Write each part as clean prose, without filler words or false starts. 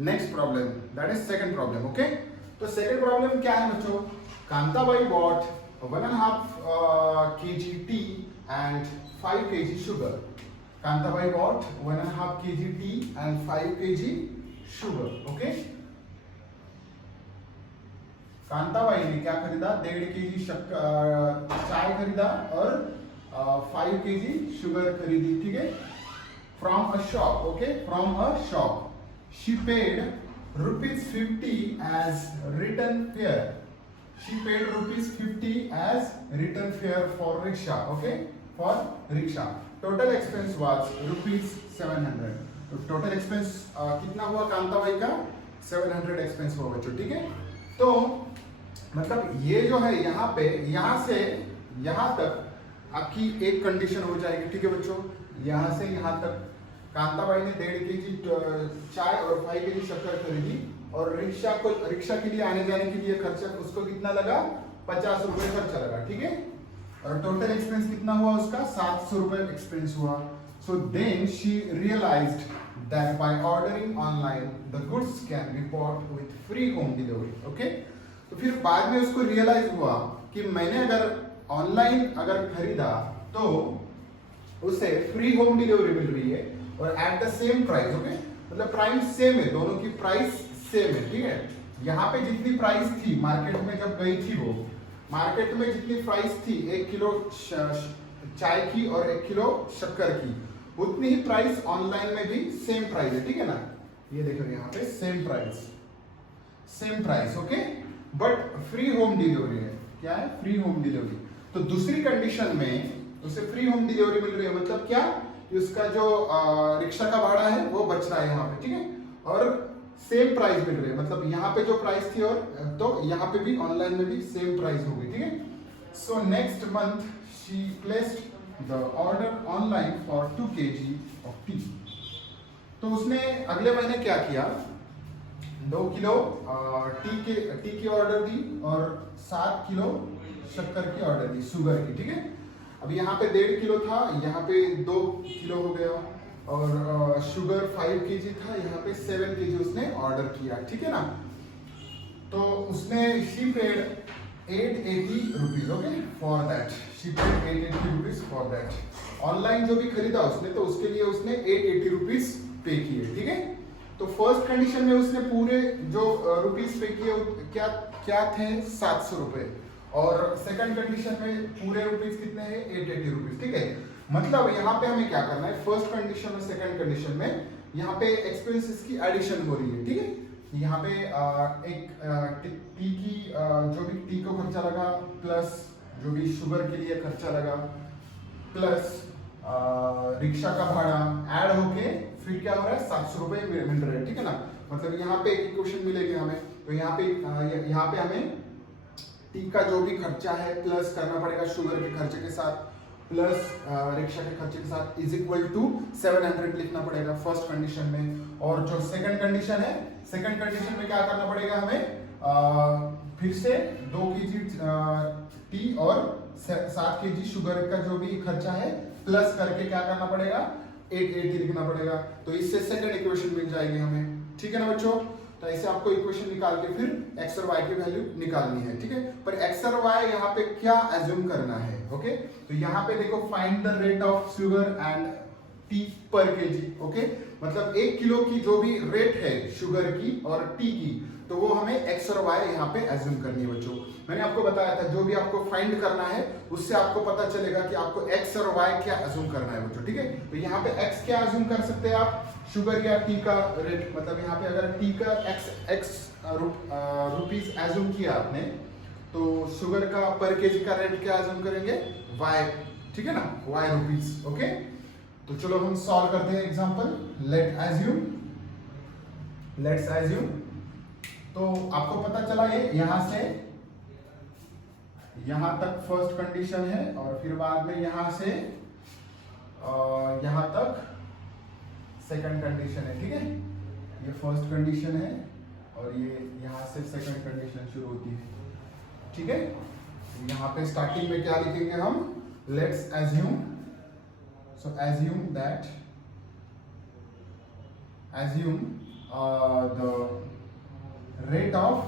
Next problem, that is second problem. Okay, तो second problem क्या है बच्चों? Kantabai bought 1.5 kg tea and 5 kg sugar. Kantabai bought 1.5 kg tea and 5 kg sugar. Okay, Kantabai ने क्या खरीदा? 1.5 kg चाय खरीदा और 5 kg शुगर खरीदी. ठीक है, from a shop. Okay, from a shop. She paid ₹50 as return fare. She paid ₹50 as return fare for rickshaw. Okay, for rickshaw. Total expense was ₹700. तो टोटल एक्सपेंस कितना हुआ कांताबाई का? 700 एक्सपेंस हुआ बच्चों. ठीक है, तो मतलब ये जो है यहाँ पे, यहाँ से यहाँ तक आपकी एक कंडीशन हो जाएगी. ठीक है बच्चों, यहाँ से यहाँ तक कांताबाई ने 1.5 kg चाय और 5 kg शक्कर खरीदी और रिक्शा के लिए आने जाने के लिए खर्चा उसको कितना लगा? 50 रुपए खर्चा लगा. ठीक है, और टोटल एक्सपेंस कितना हुआ उसका? 700 रुपए एक्सपेंस हुआ. So then she realized that by ordering online the goods can be bought with free home delivery. Okay, तो फिर बाद में उसको रियलाइज हुआ कि मैंने अगर ऑनलाइन अगर खरीदा तो उसे फ्री होम डिलीवरी मिल रही है और eight the same price. Okay, मतलब प्राइस सेम है, दोनों की प्राइस सेम है. ठीक है, यहाँ पे जितनी प्राइस थी मार्केट में जब गई थी, वो मार्केट में जितनी प्राइस थी 1 किलो चाय की और 1 किलो शक्कर की, उतनी ही प्राइस ऑनलाइन में भी सेम प्राइस है. ठीक है ना, ये देखो यहाँ पे same price. Okay, but free home delivery है. क्या है? Free home delivery. तो दूसरी कंडीशन में उसे फ्री होम डिलीवरी मिल रही है. मतलब क्या कि उसका जो रिक्शा का भाड़ा है वो बच रहा है यहाँ पे. ठीक है, और सेम प्राइस मिल रही है. मतलब यहाँ पे जो प्राइस थी और तो यहाँ पे भी ऑनलाइन में भी सेम प्राइस हो गई. ठीक है, so next month she placed the order online for 2 kg of T. तो उसने अगले महीने क्या किया? 2 किलो टी की ऑर्डर दी और 7 किलो शक्कर की ऑर्डर दी, शुगर की. ठीक है, अब यहाँ पे 1.5 किलो था, यहाँ पे 2 किलो हो गया और शुगर 5 kg था, यहाँ पे 7 kg उसने ऑर्डर किया. ठीक है ना, तो उसने she paid 880 rupees. Okay, for that she paid 880 rupees for that. Online जो भी खरीदा उसने तो उसके लिए उसने 880 रुपीज पे किए. ठीक है, तो फर्स्ट कंडीशन में उसने पूरे जो रुपीज पे किए क्या क्या थे? 700 रुपए. और सेकंड कंडीशन में पूरे रुपीज कितने हैं? 880 रुपीज. ठीक है, मतलब यहाँ पे हमें क्या करना है? फर्स्ट कंडीशन और सेकंड कंडीशन में यहाँ पे एक्सपेंसेस की एडिशन हो रही है. ठीक है, यहाँ पे एक टी की जो भी टी को खर्चा लगा प्लस जो भी शुगर के लिए खर्चा लगा प्लस रिक्शा का भाड़ा ऐड होके फिर क्या हो रहा है? 700 रुपए मिल रहे हैं. ठीक है ना, मतलब यहाँ पे एक इक्वेशन मिलेगी हमें. तो यहाँ पे हमें टी का जो भी खर्चा है प्लस करना पड़ेगा शुगर के खर्चे के साथ प्लस रिक्शा के खर्चे के साथ इज इक्वल टू 700 लिखना पड़ेगा फर्स्ट कंडीशन में. और जो सेकंड कंडीशन है, सेकंड कंडीशन में क्या करना पड़ेगा हमें? फिर से 2 kg टी और 7 kg शुगर का जो भी खर्चा है प्लस करके क्या करना पड़ेगा? 880 लिखना पड़ेगा. तो इससे सेकंड इक्वेशन मिल जाएगी हमें. ठीक है ना बच्चों, तो ऐसे आपको इक्वेशन निकाल के फिर एक्स और वाई की वैल्यू निकालनी है. ठीक है, पर एक्स और वाई यहाँ पे क्या एज्यूम करना है? ओके, तो यहाँ पे देखो find the rate of sugar and T पर केजी. ओके, मतलब 1 किलो की जो भी रेट है शुगर की और टी की, तो वो हमें एक्स और वाई यहाँ पे एज्यूम करनी है बच्चों. मैंने आपको बताया था जो भी आपको फाइंड करना है उससे आपको पता चलेगा कि आपको एक्स और वाई क्या एज्यूम करना है बच्चों. ठीक है, तो यहाँ पे एक्स क्या एज्यूम कर सकते हैं आप? शुगर या टी का रेट. मतलब यहाँ पे अगर टी का एक्स रुपीज एज्यूम किया आपने तो शुगर का पर केजी का रेट क्या एज्यूम करेंगे? वाई. ठीक है ना, वाई रुपीज. ओके, तो चलो हम सॉल्व करते हैं एग्जांपल. Let's assume. तो आपको पता चला ये यहां से यहां तक फर्स्ट कंडीशन है और फिर बाद में यहां से यहां तक सेकंड कंडीशन है. ठीक है, ये फर्स्ट कंडीशन है और ये यहां से सेकंड कंडीशन शुरू होती है. ठीक है, यहाँ पे स्टार्टिंग में क्या लिखेंगे हम? Let's assume. So assume the rate of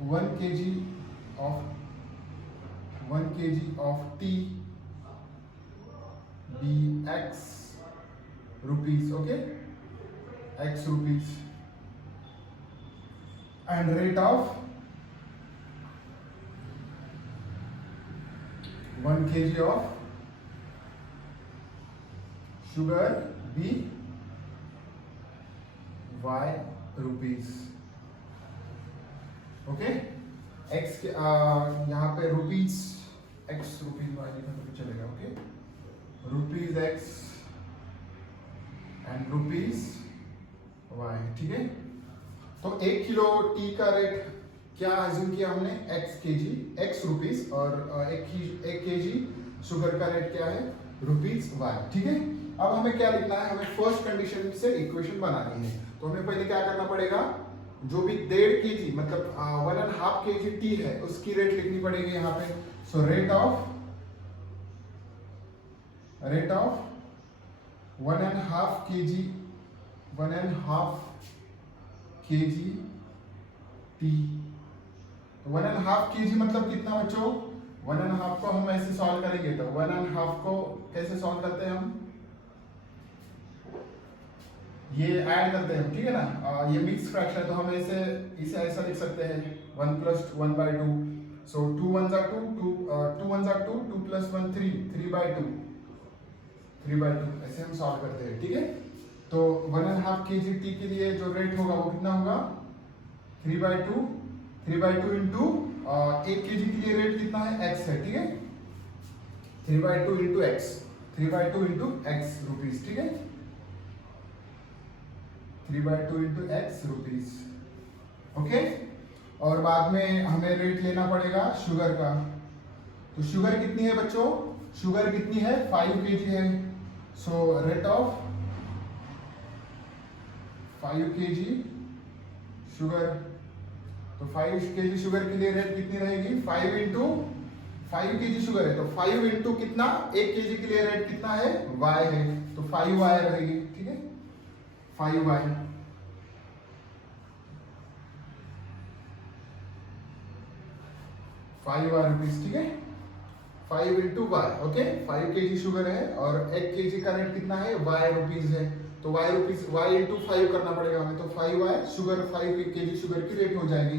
1 kg of tea be x rupees, okay, x rupees, and rate of 1 kg of sugar be y rupees, okay. X के यहाँ pay rupees x rupees Y लिखा तो चलेगा, okay, rupees X and rupees Y, ठीक है। तो 1 kilo tea का rate क्या अज्यूम किया हमने, एक्स रुपीज, और 1 केजी शुगर का रेट क्या है, रुपीज वाई, ठीक है। अब हमें क्या लिखना है, हमें फर्स्ट कंडीशन से इक्वेशन बनानी है। तो हमें पहले क्या करना पड़ेगा, जो भी 1.5 kg मतलब 1.5 kg टी है उसकी रेट लिखनी पड़ेगी यहाँ पे। So rate of 1.5 kg T. तो 1.5 kg मतलब कितना बच्चों, 1.5 को हम ऐसे सॉल्व करेंगे, तो 1.5 को कैसे सॉल्व करते हैं हम, ये ऐड करते हैं, ठीक है ना, ये मिक्स फ्रैक्शन है, तो हम इसे ऐसा लिख सकते हैं 1 + 1/2। सो 2 1s are 2, 2 1s are 2, 2 + 1 3, 3/2, ऐसे हम सॉल्व करते हैं, ठीक है। तो 1.5 kg टी के लिए जो रेट होगा वो कितना होगा, 3/2 इंटू 1 kg के लिए रेट कितना है, x है, ठीक है, 3/2 इंटू x रुपीज, ठीक है, 3/2 इंटू x रुपीज, ओके। और बाद में हमें रेट लेना पड़ेगा शुगर का। तो शुगर कितनी है बच्चों, शुगर कितनी है, 5 kg है। So rate of 5 kg sugar, तो 5 kg शुगर के लिए रेट कितनी रहेगी, 5 kg शुगर है, तो 5 इंटू कितना, 1 kg के लिए रेट कितना है, y है, तो 5y रहेगी, ठीक है, 5y रुपीज, ठीक है, 5 into Y, okay. 5 kg sugar है और 1 kg का रेट कितना है, y रुपीज है, तो y इंटू 5 करना पड़ेगा हमें, तो 5y शुगर, 5 kg शुगर की रेट हो जाएगी।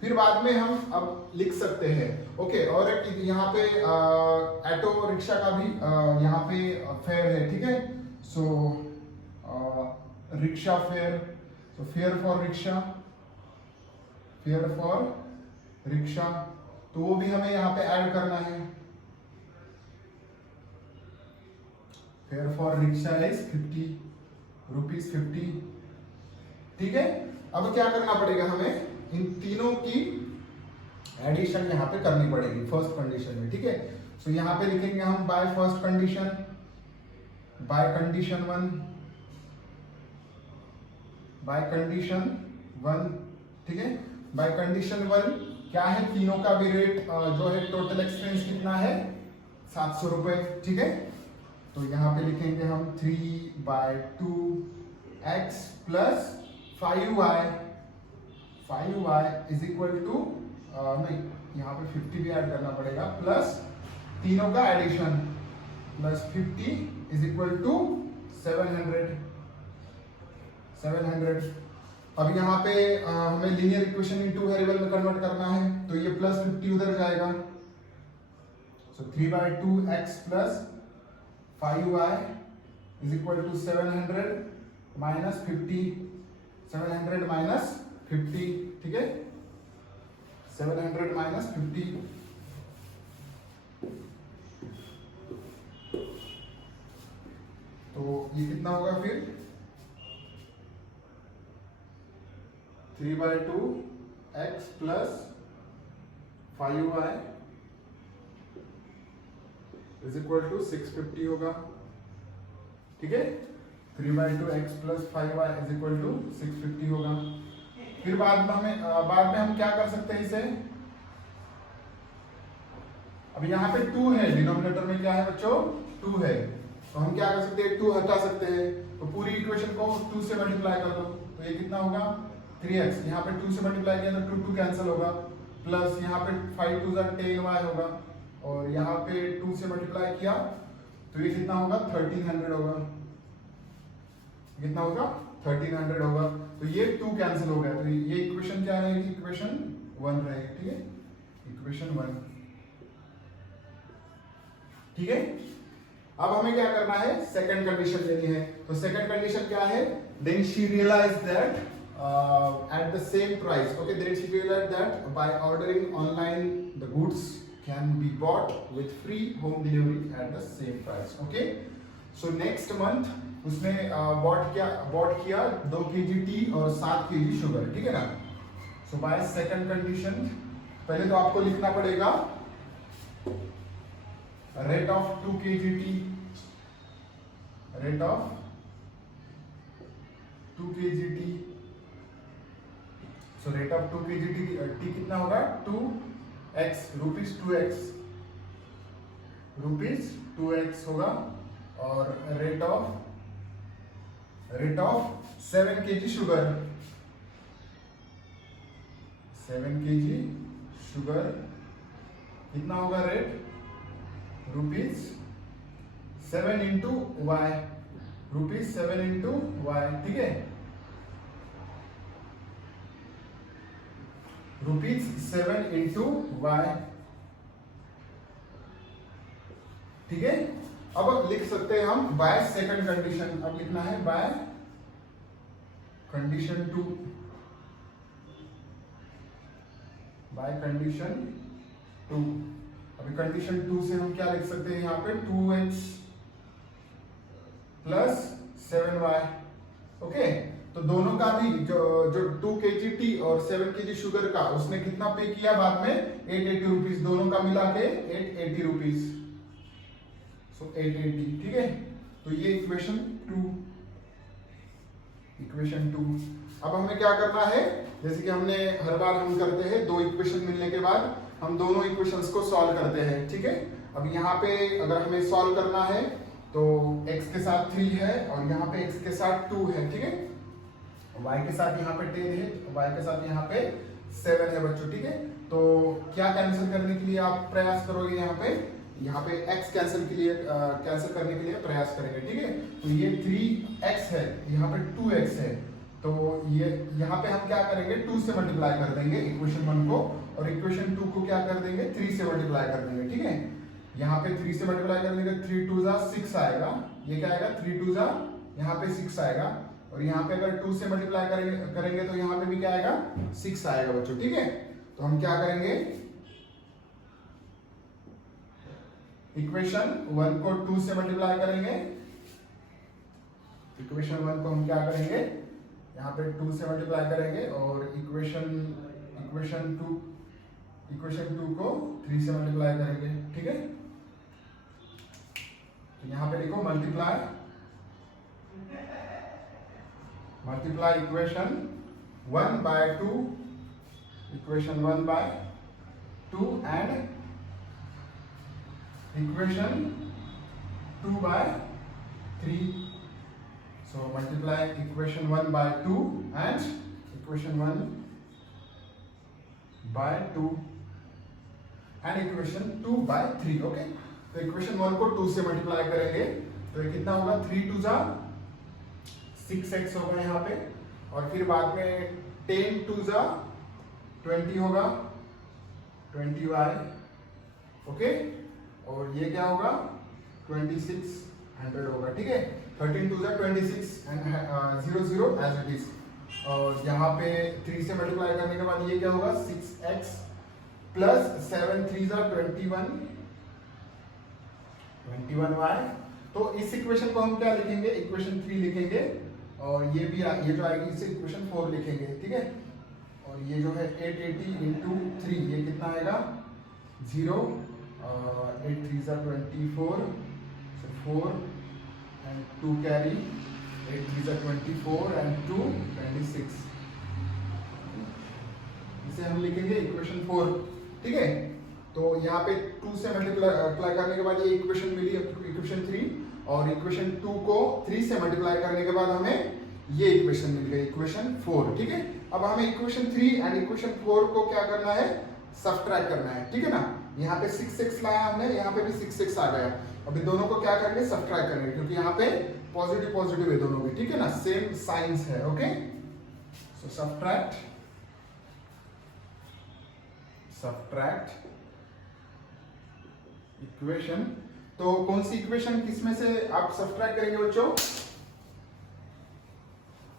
फिर बाद में हम अब लिख सकते हैं, ओके। और यहाँ पे ऑटो रिक्शा का भी यहाँ पे फेयर है, ठीक है। सो रिक्शा फेयर, तो फेयर फॉर रिक्शा, तो वो भी हमें यहाँ पे ऐड करना है। Fair for rickshaw is 50 rupees, 50, ठीक है। अब क्या करना पड़ेगा हमें, इन तीनों की एडिशन यहाँ पे करनी पड़ेगी फर्स्ट कंडीशन में, ठीक है। सो यहाँ पे लिखेंगे हम by first condition, by condition 1, ठीक है। बाय कंडीशन 1 क्या है, तीनों का भी रेट जो है टोटल एक्सपेंस कितना है, 700 रुपए, ठीक है। तो यहाँ पे लिखेंगे हम 3/2x plus 5y is equal to, नहीं यहाँ पे 50 भी ऐड करना पड़ेगा, प्लस तीनों का addition, plus 50 is equal to 700। अब यहाँ पे हमें लीनियर इक्वेशन इन 2 वेरिएबल में कन्वर्ट करना है, तो ये प्लस 50 उधर जाएगा। So 3/2x plus 5y is equal to 700 minus 50, 700 minus 50, ठीक है, 700 माइनस 50। तो ये कितना होगा फिर, 3/2x plus 5y is equal to 650 होगा, ठीक है। 3/2x plus 5y is equal to 650 होगा। फिर बाद में हम क्या कर सकते हैं इसे, अब यहाँ पे 2 है, डिनोमिनेटर में क्या है बच्चों, 2 है, तो हम क्या कर सकते हैं, 2 हटा सकते हैं, तो पूरी इक्वेशन को 2 से मल्टीप्लाई कर दो, तो ये कितना होगा 3x, यहाँ पे 2 से मल्टीप्लाई किया तो 2 कैंसिल होगा, प्लस यहाँ पे 5 2 10y होगा, और यहाँ पे 2 से मल्टीप्लाई किया तो ये कितना होगा 1300 होगा, कितना होगा 1300 होगा, तो ये 2 कैंसिल हो गया, तो ये इक्वेशन क्या रहेगी, इक्वेशन 1 रहेगी, ठीक है, इक्वेशन 1, ठीक है। अब हमें क्या करना है, सेकंड कंडीशन लेनी है, तो सेकंड कंडीशन क्या है, then she realize that at the same price, okay, then she realized that by ordering online the goods can be bought with free home delivery at the same price, okay, so next month उसने bought किया 2 kg T और 7 kg sugar, ठीक है ना। so by second condition पहले तो आपको लिखना पड़ेगा rate of 2 kg tea, rate of 2 kg tea, so rate of 2 kg tea कितना होगा 2x, रुपीज 2x होगा, और rate of 7 kg sugar, 7 kg sugar कितना होगा rate, rupees 7 into Y, rupees 7 into Y, ठीक है, रुपीज 7 इंटू वाई, ठीक है। अब लिख सकते हैं हम बाय सेकंड कंडीशन, अब लिखना है बाय कंडीशन 2, बाय कंडीशन 2, अभी कंडीशन 2 से हम क्या लिख सकते हैं, यहाँ पे 2x प्लस 7y, ओके, तो दोनों का भी जो 2 kg टी और 7 kg शुगर का उसने कितना पे किया बाद में 880 रुपीज, दोनों का मिला के 880 रुपीज, सो 880, ठीक है, तो ये इक्वेशन 2, इक्वेशन 2। अब हमें क्या करना है, जैसे कि हमने हर बार हम करते हैं, 2 इक्वेशन मिलने के बाद हम दोनों इक्वेशंस को सॉल्व करते हैं, ठीक है। अब यहाँ पे अगर हमें सॉल्व करना है तो x के साथ 3 है और यहाँ पे x के साथ 2 है, ठीक है, y के साथ यहाँ पे 10 है, y के साथ यहाँ पे 7 है बच्चों, ठीक है। तो क्या कैंसिल करने के लिए आप प्रयास करोगे, यहाँ पे x कैंसिल करने के लिए प्रयास करेंगे, ठीक है। तो ये 3x है, यहाँ पे 2x है, तो ये यहाँ पे हम क्या करेंगे 2 से मल्टीप्लाई कर देंगे इक्वेशन 1 को, और इक्वेशन 2 को क्या कर देंगे 3 से मल्टीप्लाई कर देंगे, ठीक है। यहाँ पे 3 से मल्टीप्लाई कर देंगे, 3 2 6 आएगा, ये क्या आएगा 3 2 यहाँ पे 6 आएगा, और यहाँ पे अगर 2 से मल्टीप्लाई करेंगे तो यहाँ पे भी क्या आएगा 6 आएगा बच्चों, ठीक है। तो हम क्या करेंगे, इक्वेशन 1 को 2 से मल्टीप्लाई करेंगे, इक्वेशन 1 को हम क्या करेंगे यहाँ पे 2 से मल्टीप्लाई करेंगे, और इक्वेशन 2 को 3 से मल्टीप्लाई करेंगे, ठीक है। तो यहाँ पे लिखो multiply equation 1 by 2, equation 1 by 2 and equation 2 by 3। So multiply equation 1 by 2 and equation 1 by 2 and equation 2 by 3, okay। तो इक्वेशन 1 को 2 से मल्टीप्लाई करेंगे तो ये कितना होगा 3 2 6x होगा यहाँ पे, और फिर बाद में 10 2 20 होगा 20y, ओके, और ये क्या होगा 2600 होगा, ठीक है। 13 2 26 and 0 0 as it is, और यहाँ पे 3 से मल्टीप्लाई करने के बाद ये क्या होगा 6x प्लस 7 3 21y। तो इस इक्वेशन को हम क्या लिखेंगे, इक्वेशन 3 लिखेंगे, और ये जो आएगी इसे इक्वेशन 4 लिखेंगे, ठीक है। और ये जो है 880 इंटू 3 ये कितना आएगा 0, 8 3 24, so 4 and 2 carry, 8 3 24 and 2 26, इसे हम लिखेंगे इक्वेशन 4, ठीक है। तो यहाँ पे 2 से मल्टीप्लाई करने के बाद ये इक्वेशन मिली, इक्वेशन 3, और इक्वेशन 2 को 3 से मल्टीप्लाई करने के बाद हमें ये इक्वेशन मिल गई, इक्वेशन 4। ठीक है, अब हमें इक्वेशन 3 एंड इक्वेशन 4 को क्या करना है, सब्ट्रैक्ट करना है। ठीक है ना, यहाँ पे 6x लाया हमने, यहाँ पे भी 6x आ गया। अभी दोनों को क्या करेंगे, सब्ट्रैक्ट करेंगे, क्योंकि यहाँ पे पॉजिटिव पॉजिटिव है दोनों भी। ठीक है ना, सेम साइंस है। ओके, सो सब्ट्रैक्ट इक्वेशन। तो कौन सी इक्वेशन किसमें से आप सब्ट्रैक्ट करेंगे बच्चों,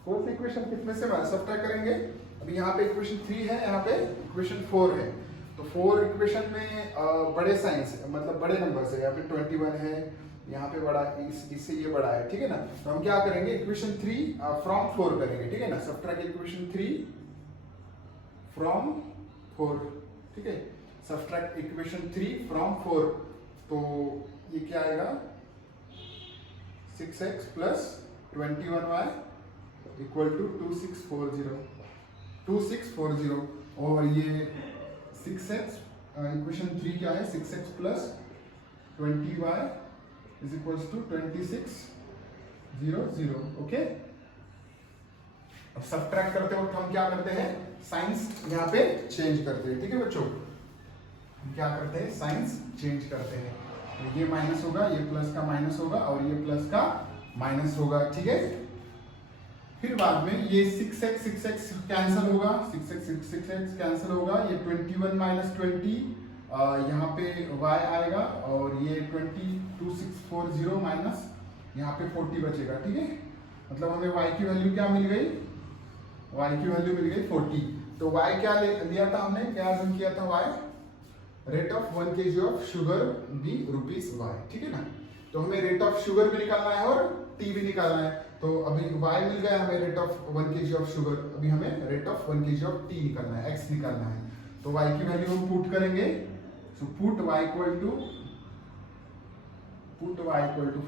कौन सी इक्वेशन किसमें से सब्ट्रैक्ट करेंगे? अभी यहाँ पे इक्वेशन 3 है, यहाँ पे इक्वेशन 4 है। तो 4 इक्वेशन में बड़े साइंस मतलब बड़े नंबर से, यहाँ पे 21 है, यहाँ पे बड़ा, इससे ये बड़ा है। ठीक है ना, तो हम क्या करेंगे, इक्वेशन 3 फ्रॉम 4 करेंगे। ठीक है ना, सब्ट्रैक्ट इक्वेशन 3 फ्रॉम 4। ठीक है, सब्ट्रैक्ट इक्वेशन 3 फ्रॉम 4। तो ये क्या आएगा, 6x plus 21y equal to 2640 और ये 6x इक्वेशन 3 क्या है, 6x plus 20y is equals to 2600। Okay, अब सब्ट्रैक्ट करते वक्त हम क्या करते हैं, साइंस यहाँ पे चेंज करते हैं। ठीक है बच्चों, हम क्या करते हैं, साइंस चेंज करते हैं। तो ये माइनस होगा, ये प्लस का माइनस होगा और ये प्लस का माइनस होगा। ठीक है, फिर बाद में ये 6x कैंसिल होगा, 6x कैंसिल होगा, ये 21 माइनस 20 यहाँ पे y आएगा और ये 2640 माइनस यहाँ पे 40 बचेगा। ठीक है, मतलब हमें y की वैल्यू क्या मिल गई, y की वैल्यू मिल गई 40। तो y क्या लिया था हमने, क्या अर्जुन किया था, y rate of 1 kg of sugar be rupees y। ठीक है ना, तो हमें रेट ऑफ शुगर भी निकालना है और t भी निकालना है। तो अभी y मिल गया हमें rate of 1 kg of sugar, अभी हमें rate of 1 kg of t निकालना है, x निकालना है। तो y की वैल्यू हम पुट करेंगे, so put y equal to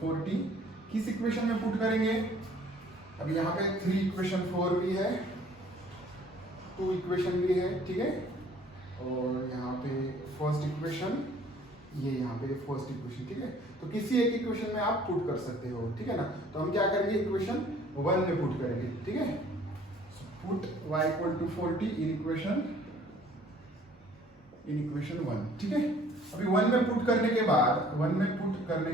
40। किस इक्वेशन में पुट करेंगे, अभी यहाँ पे 3 इक्वेशन 4 भी है, 2 इक्वेशन भी है। ठीक है, और यहाँ पे फर्स्ट इक्वेशन, ये यहाँ पे फर्स्ट इक्वेशन। ठीक है, तो किसी एक इक्वेशन में आप पुट कर सकते हो। ठीक है ना, तो हम क्या करेंगे, इक्वेशन 1 में पुट करेंगे। ठीक है, put y equal to 40 in equation 1। ठीक है, अभी 1 में पुट करने के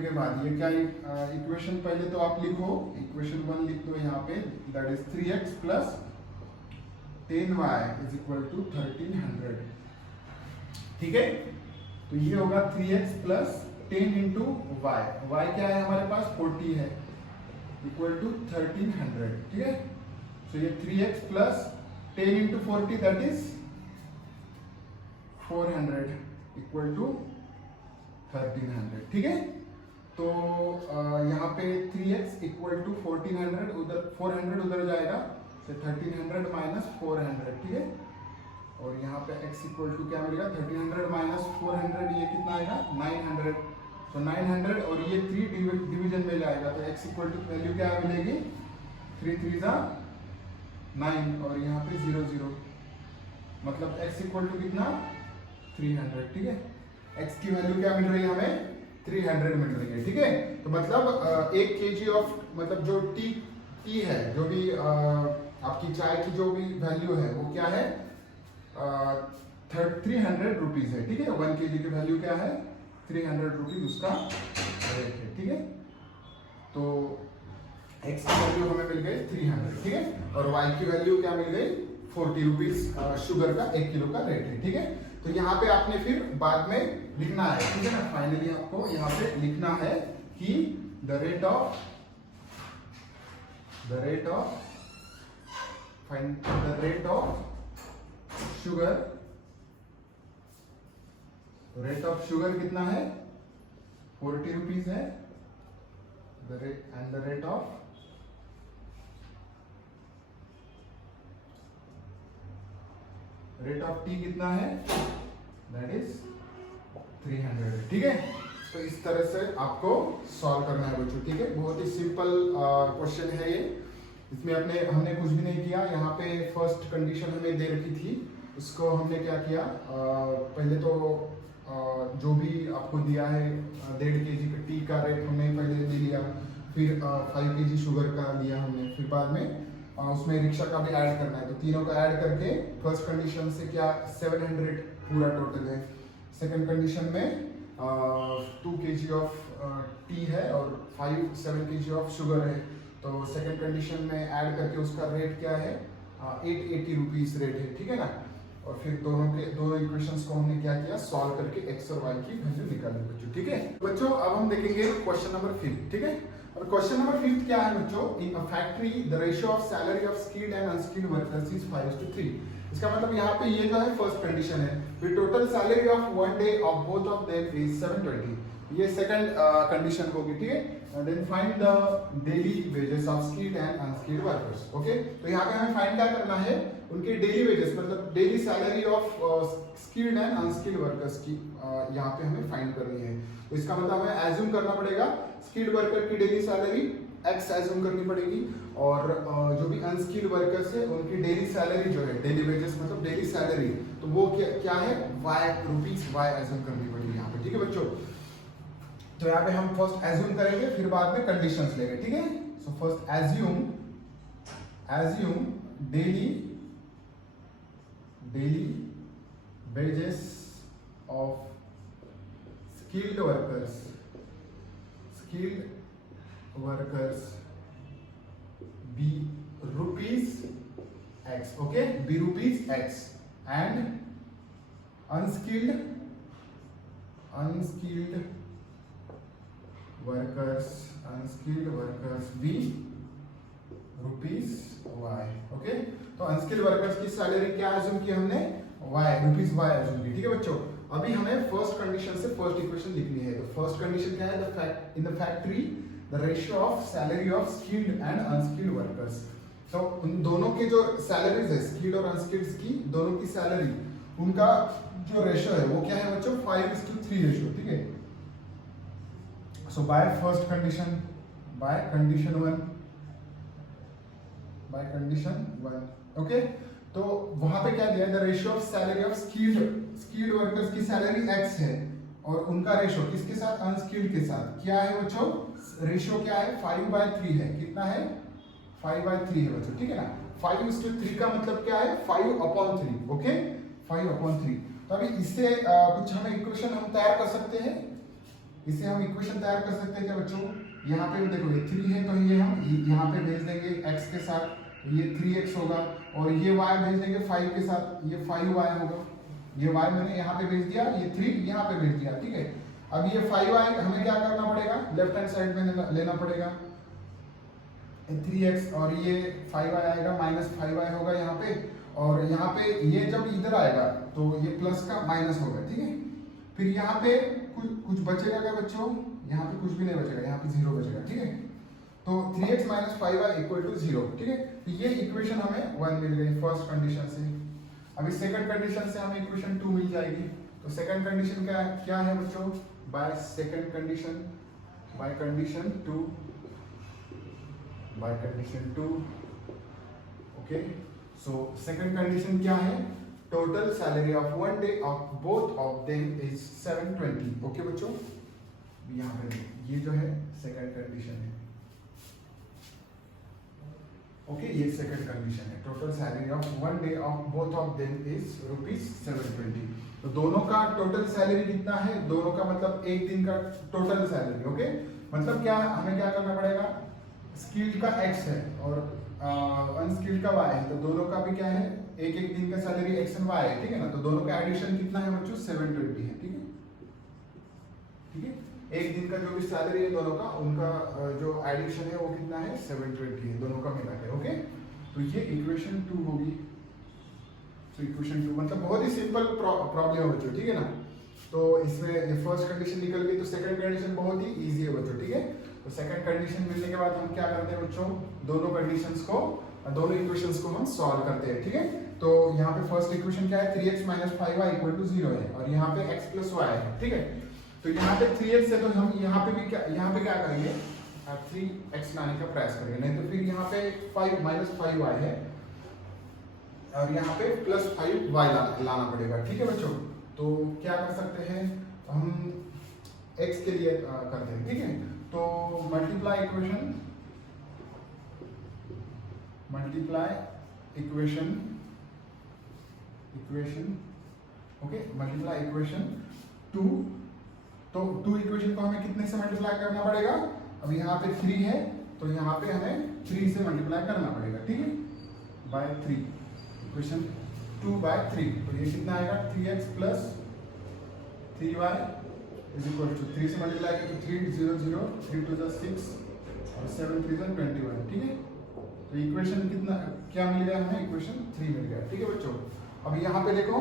बाद ये क्या इक्वेशन, पहले तो आप लिखो इक्वेशन 1 लिख दो यहाँ पे, that is 3x plus 10y is equal to 1300। ठीक है, तो ये होगा 3x प्लस 10 इंटू y क्या है हमारे पास, 40 है, इक्वल टू 1300। ठीक है, सो ये 3x plus 10 into 40 that is 400 equal to 1300। ठीक है, तो यहाँ पे 3x इक्वल टू 1400, उधर 400 उधर जाएगा, तो 1300 माइनस 400। ठीक है, और यहाँ पे x इक्वल टू क्या मिलेगा, 1300 माइनस 400, ये कितना आएगा, 900। तो 900 और ये 3 डिवीजन में जाएगा, तो x इक्वल टू वैल्यू क्या मिलेगी, 3 3 जा 9 और यहाँ पे 0 0, मतलब x इक्वल टू कितना, 300। ठीक है, x की वैल्यू क्या मिल रही है हमें, 300 मिल रही है। ठीक है, तो मतलब 1 kg ऑफ, मतलब जो t है, जो भी आपकी चाय की जो भी वैल्यू है वो क्या है, 300 रुपीज है। ठीक है, 1 kg की वैल्यू क्या है, 300 रुपीज उसका रेट है। ठीक है, तो x की वैल्यू हमें मिल गई 300। ठीक है, और y की वैल्यू क्या मिल गई, 40 रुपीज शुगर का 1 किलो का रेट है। ठीक है, तो यहाँ पे आपने फिर बाद में लिखना है। ठीक है ना, फाइनली आपको यहाँ पे लिखना है कि द रेट ऑफ शुगर कितना है, 40 रुपीज है, and the rate of T कितना है, दैट इज 300। ठीक है, तो इस तरह से आपको सॉल्व करना है बच्चों। ठीक है, बहुत ही सिंपल क्वेश्चन है ये, इसमें हमने कुछ भी नहीं किया। यहाँ पे फर्स्ट कंडीशन हमें दे रखी थी, उसको हमने क्या किया, पहले तो जो भी आपको दिया है 1.5 kg का टी का रेट हमने पहले दे लिया, फिर 5 kg शुगर का लिया हमने, फिर बाद में उसमें रिक्शा का भी ऐड करना है, तो तीनों का ऐड करके फर्स्ट कंडीशन से क्या 700 पूरा टोटल है। सेकंड कंडीशन में 2 kg ऑफ टी है और 7 kg ऑफ शुगर है, तो सेकंड कंडीशन में ऐड करके उसका रेट क्या है 880 रुपीज रेट है, ठीक है ना। और फिर दोनों इक्वेशंस को हमने क्या किया, सॉल्व करके x और y की वैल्यू निकाली बच्चों, ठीक है बच्चों। अब हम देखेंगे क्वेश्चन नंबर 5, ठीक है। और क्वेश्चन नंबर 5 क्या है बच्चों, in a factory the ratio of salary of skilled and unskilled workers is 5:3। इसका मतलब यहाँ पे ये जो है फर्स्ट कंडीशन है, फिर total salary of one day of both of them is 720, ये सेकंड कंडीशन होगी, ठीक है। Then find the daily wages of skilled and unskilled workers, okay. तो यहाँ पे हमें फाइंड क्या करना है, उनके डेली वेजेस मतलब daily salary of skilled and unskilled workers की यहाँ पे हमें फाइंड करनी है। तो इसका मतलब हमें एज्यूम करना पड़ेगा स्किल्ड वर्कर की डेली सैलरी x एज्यूम करनी पड़ेगी, और जो भी अनस्किल्ड वर्कर्स है उनकी डेली सैलरी जो है, डेली वेजेस मतलब डेली सैलरी, तो वो क्या है रुपीज y एज्यूम करनी पड़ेगी यहाँ पे, ठीक है बच्चों। तो यहाँ पे हम फर्स्ट एज्यूम करेंगे, फिर बाद में कंडीशंस लेंगे, ठीक है। So first assume daily wages of skilled workers be rupees x, okay, be rupees x, and unskilled workers be rupees y, okay। तो अनस्किल्ड वर्कर्स की सैलरी क्या एज्यूम की हमने, रुपीज y एज्यूम की, ठीक है बच्चों। अभी हमें फर्स्ट कंडीशन से फर्स्ट इक्वेशन लिखनी है, तो फर्स्ट कंडीशन क्या है, in the factory the ratio of salary of skilled and unskilled workers. तो उन दोनों के जो सैलरीज है, स्किल्ड और अनस्किल्ड की दोनों की सैलरी, उनका जो रेशियो है वो क्या है बच्चों, 5:3 रेशियो, ठीक है। सो बाय कंडीशन 1, ओके। तो वहां पे क्या दिया है, the ratio of salary of skilled workers की सैलरी x है, और उनका रेशियो किसके साथ, अनस्किल्ड के साथ, क्या है बच्चों, रेशियो क्या है 5/3 है, कितना है 5/3 है बच्चों, ठीक है ना। 5:3 का मतलब क्या है 5/3, ओके, 5/3। तो अभी इससे कुछ हमें इक्वेशन हम तैयार कर सकते हैं, इससे हम इक्वेशन तैयार कर सकते हैं क्या बच्चों। यहाँ पे देखो ये 3 है, तो ये हम यहाँ पे भेज देंगे x के साथ, ये 3x होगा, और ये y भेज देंगे 5 के साथ, ये 5y होगा। ये y मैंने यहाँ पे भेज दिया, ये 3 यहाँ पे भेज दिया, ठीक है। अब ये 5y हमें क्या करना पड़ेगा, लेफ्ट हैंड साइड में लेना पड़ेगा, 3x और ये 5y आएगा, -5y होगा यहाँ पे, और यहाँ पे ये जब इधर आएगा तो ये प्लस का माइनस होगा, ठीक है। फिर यहाँ पे कुछ बचेगा क्या बच्चों, यहाँ पे कुछ भी नहीं बचेगा, यहाँ पे 0 बचेगा, ठीक है। तो 3x - 5y = 0, ठीक है। तो ये इक्वेशन हमें 1 मिल गई फर्स्ट कंडीशन से। अभी सेकंड कंडीशन से हमें इक्वेशन 2 मिल जाएगी। तो सेकंड कंडीशन क्या है बच्चों, by condition 2, okay. So second condition क्या है, total salary of one day of both of them is 720, okay बच्चों। यहाँ पे ये जो है सेकंड कंडीशन है, ओके, ये सेकंड कंडीशन है, total salary of one day of both of them is ₹720। तो दोनों का टोटल सैलरी कितना है, दोनों का मतलब एक दिन का टोटल सैलरी, ओके। मतलब क्या हमें क्या करना पड़ेगा, स्किल्ड का x है और अनस्किल्ड का y है, तो दोनों का भी क्या है, एक दिन का सैलरी x और y है, ठीक है ना। तो दोनों का एडिशन कितना है बच्चों, 720 है, ठीक है। एक दिन का जो भी सैलरी है दोनों का, उनका जो एडिशन है वो कितना है, 720 है, दोनों का मिला के, ओके। तो ये इक्वेशन 2 होगी। तो इक्वेशन 2 मतलब बहुत ही सिंपल प्रॉब्लम है बच्चों, ठीक है ना। तो इसमें ये फर्स्ट कंडीशन निकल गई, तो सेकंड कंडीशन बहुत ही इजी है बच्चों, ठीक है। तो सेकंड कंडीशन मिलने के बाद हम क्या करते हैं बच्चों, दोनों इक्वेशंस को हम सॉल्व करते हैं, ठीक है। तो यहाँ पे फर्स्ट इक्वेशन क्या है, 3x - 5y = 0 है, और यहाँ पे x + y है, ठीक है। तो यहाँ पे 3x है, तो हम यहाँ पे क्या करेंगे, 3x लाने का प्रयास करेंगे, नहीं तो फिर यहाँ पे 5 - 5y है, और यहाँ पे +5y लाना पड़ेगा, ठीक है बच्चों। तो क्या कर सकते हैं हम, x के लिए करते हैं, ठीक है। तो multiply equation okay, multiply equation 2। तो 2 इक्वेशन को हमें कितने से मल्टीप्लाई करना पड़ेगा? अब यहाँ पे 3 है तो यहाँ पे हमें 3 से मल्टीप्लाई करना पड़ेगा, ठीक है, बाय 3, इक्वेशन 2 बाय 3। तो ये कितना आएगा? 3x plus 3y is equal to 3 से मल्टीप्लाई किया तो 3 0 0, 3 2 6 और 7 3 21, ठीक है। तो इक्वेशन कितना क्या मिल गया हमें? इक्वेशन 3 मिल गया, ठीक है बच्चों। अब यहाँ पे देखो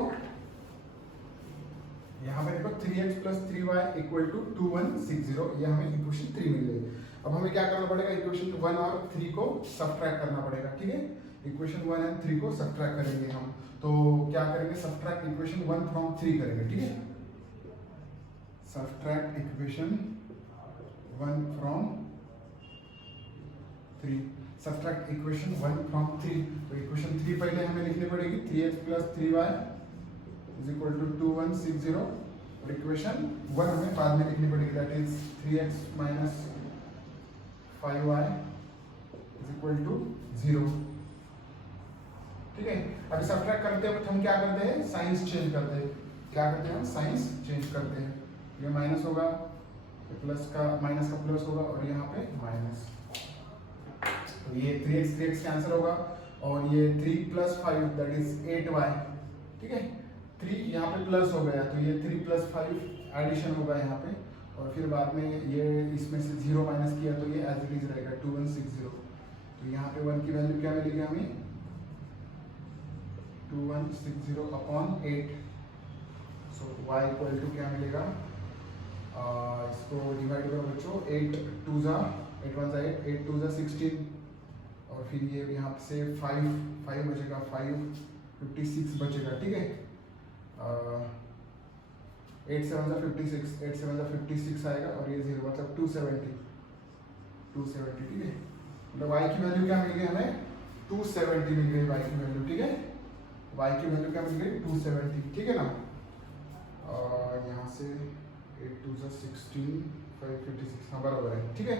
3x plus 3y equal to 2160, ये हमें इक्वेशन 3 मिल गई। अब हमें क्या करना पड़ेगा? इक्वेशन 1 और 3 को सब्ट्रैक्ट करना पड़ेगा, ठीक है। इक्वेशन 1 एंड 3 को सब्ट्रैक्ट करेंगे हम। तो क्या करेंगे? सब्ट्रैक्ट इक्वेशन 1 फ्रॉम 3 करेंगे, ठीक है। Subtract equation 1 from 3, subtract equation 1 from 3। तो इक्वेशन 3 पहले हमें लिखनी पड़ेगी, 3x plus 3y is equal to 2160, और इक्वेशन 1 हमें बाद में लिखनी पड़ेगी, that is 3x minus 5y is equal to 0, ठीक है। अभी सब्ट्रैक्ट करते हैं हम क्या करते हैं? साइंस चेंज करते हैं। क्या करते हैं हम? साइंस चेंज करते हैं। ये माइनस होगा, प्लस का माइनस का प्लस होगा, और यहाँ पे माइनस, तो ये 3x कैंसिल होगा, और ये 3 प्लस 5 दैट इज 8y, ठीक है। 3 यहाँ पे प्लस हो गया तो ये 3 प्लस 5 एडिशन होगा यहाँ पे, और फिर बाद में ये इसमें से 0 माइनस किया तो ये एज इट इज रहेगा 2160। तो यहाँ पे 1 की वैल्यू क्या मिलेगी हमें? 2160 upon 8। So y equal to क्या मिलेगा? इसको डिवाइड करो बच्चों, 8 2 जा 8 1 जा 8, 8 2 जा 16, और फिर ये यहाँ से 5 बचेगा, 556 बचेगा, ठीक है। 8 7 जा 56, 8 7 जा 56 आएगा, और ये 0 मतलब 270, ठीक है। मतलब y की वैल्यू क्या मिल गई हमें? 270 मिल गई y की वैल्यू, ठीक है। y की वैल्यू क्या मिल गई? 270, ठीक है ना। और यहाँ से 8 2 जा 16, 556, हाँ बराबर है, ठीक है।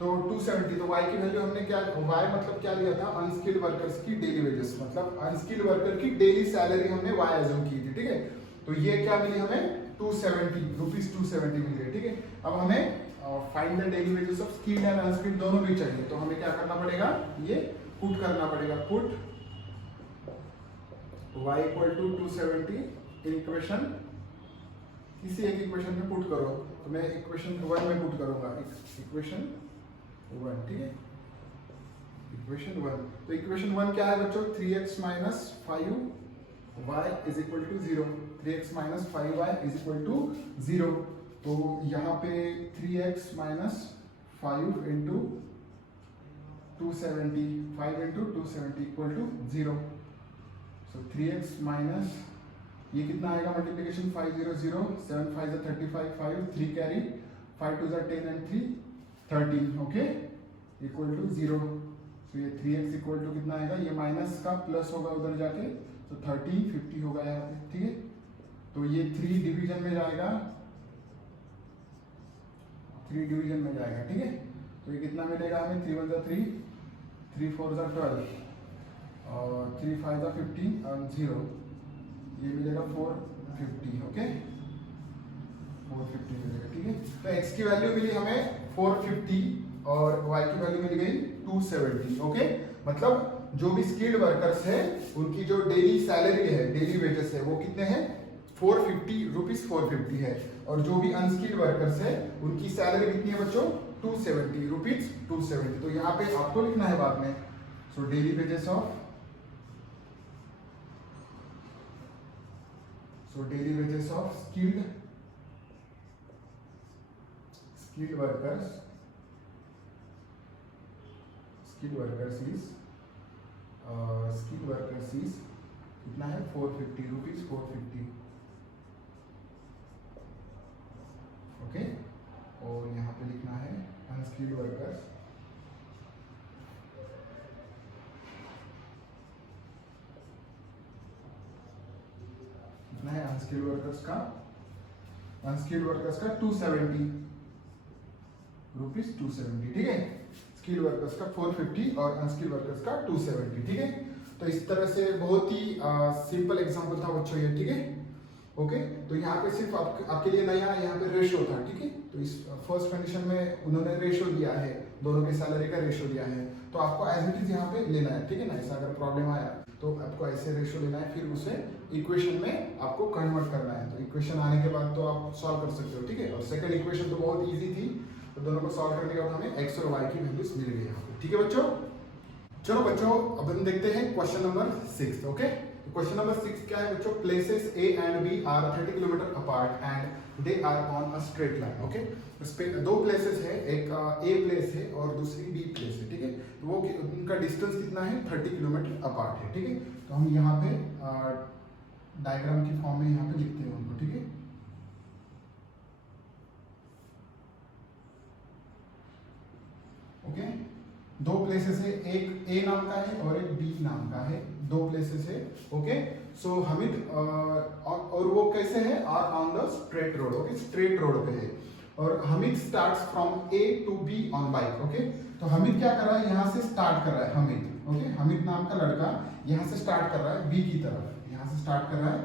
तो 270, तो y की वैल्यू हमने क्या, y मतलब क्या लिया था? अनस्किल्ड वर्कर्स की डेली वेजेस, मतलब अनस्किल्ड वर्कर की डेली सैलरी हमने y एज्यूम की थी, ठीक है। तो ये क्या मिली हमें? 270 रुपीज, 270 मिल गई, ठीक है। अब हमें find the daily wages of skilled and unskilled दोनों भी चाहिए, तो हमें क्या करना पड़ेगा? ये पुट करना पड़ेगा, put y equal to 270 in equation, किसी एक इक्वेशन में पुट करो। तो मैं इक्वेशन 1 में पुट करूंगा, इक्वेशन 1, ठीक है, इक्वेशन 1। तो इक्वेशन 1 क्या है बच्चों? 3x minus 5y is equal to 0, 3x minus 5y is equal to 0। तो यहाँ पे 3x minus 5 into 270, 5 into 270 equal to 0। So 3x minus, ये कितना आएगा? Multiplication 5 0 0, 7 5 35, 5 3 carry, 5 2 10 and 3 13, okay, equal to 0। तो ये 3x इक्वल टू कितना आएगा? ये माइनस का प्लस होगा उधर जाके, तो 30 50 होगा यहाँ पे, ठीक है। तो ये 3 डिवीजन में जाएगा, 3 डिवीजन में जाएगा, ठीक है। तो ये कितना मिलेगा हमें? 3 1 जा 3, 3 4 जा 12, और 3 5 जा 15 और 0, ये मिलेगा 450, ओके, 450 मिलेगा, ठीक है। तो x की वैल्यू मिली हमें 450 और y की वैल्यू मिल गई 270, ओके। मतलब जो भी स्किल्ड वर्कर्स है उनकी जो डेली सैलरी है, डेली वेजेस है, वो कितने हैं? 450 रुपीज 450 है। और जो भी अनस्किल्ड वर्कर्स है उनकी सैलरी कितनी है बच्चों? 270 रुपीज 270। तो यहाँ पे आपको लिखना है बाद में, so daily wages of, so daily wages of skilled workers is कितना है? 450 रुपीज 450, ओके। और यहाँ पे लिखना है अनस्किल्ड वर्कर्स, कितना है? अनस्किल्ड वर्कर्स का 270 रुपीज 270, ठीक है। स्किल्ड वर्कर्स का 450 और अनस्किल्ड वर्कर्स का 270, ठीक है। तो इस तरह से बहुत ही सिंपल एग्जांपल था बच्चों ये, ठीक है। ओके, तो यहाँ पे सिर्फ आपके लिए नया यहाँ पे रेशो था, ठीक है। तो इस फर्स्ट कंडीशन में उन्होंने रेशो दिया है, दोनों के सैलरी का रेशो दिया है, तो आपको एज इट इज यहाँ पे लेना है, ठीक है ना। ऐसा अगर प्रॉब्लम आया तो आपको ऐसे रेशो लेना है, फिर उसे इक्वेशन में आपको कन्वर्ट करना है। तो इक्वेशन आने के बाद तो आप सॉल्व कर सकते हो, ठीक है। और सेकंड इक्वेशन तो बहुत इजी थी, तो दोनों को सॉल्व करने के बाद हमें एक्स और वाई की वैल्यूज मिल गई यहाँ पे, ठीक है बच्चों। चलो बच्चों, अब हम देखते हैं question number 6, okay. Question number 6 क्या है बच्चों? Places A and B are 30 kilometre apart and they are on a straight line, okay. उस पे दो प्लेसेस है, एक A प्लेस है और दूसरी B प्लेस है, ठीक है। तो वो उनका डिस्टेंस कितना है? 30 किलोमीटर अपार्ट है, ठीक है। तो हम यहाँ पे डायग्राम की फॉर्म में यहाँ पे लिखते हैं उनको, ठीक है। ओके, दो प्लेसेस है, एक A नाम का है और एक B नाम का है, दो प्लेसेस है, ओके। सो हमिद और वो कैसे है? Are on the straight road, okay, straight road पे है। और Hamid starts from A to B on bike, okay. तो हमिद क्या कर रहा है? यहाँ से स्टार्ट कर रहा है हमिद, ओके। हमिद नाम का लड़का यहाँ से स्टार्ट कर रहा है B की तरफ, यहाँ से स्टार्ट कर रहा है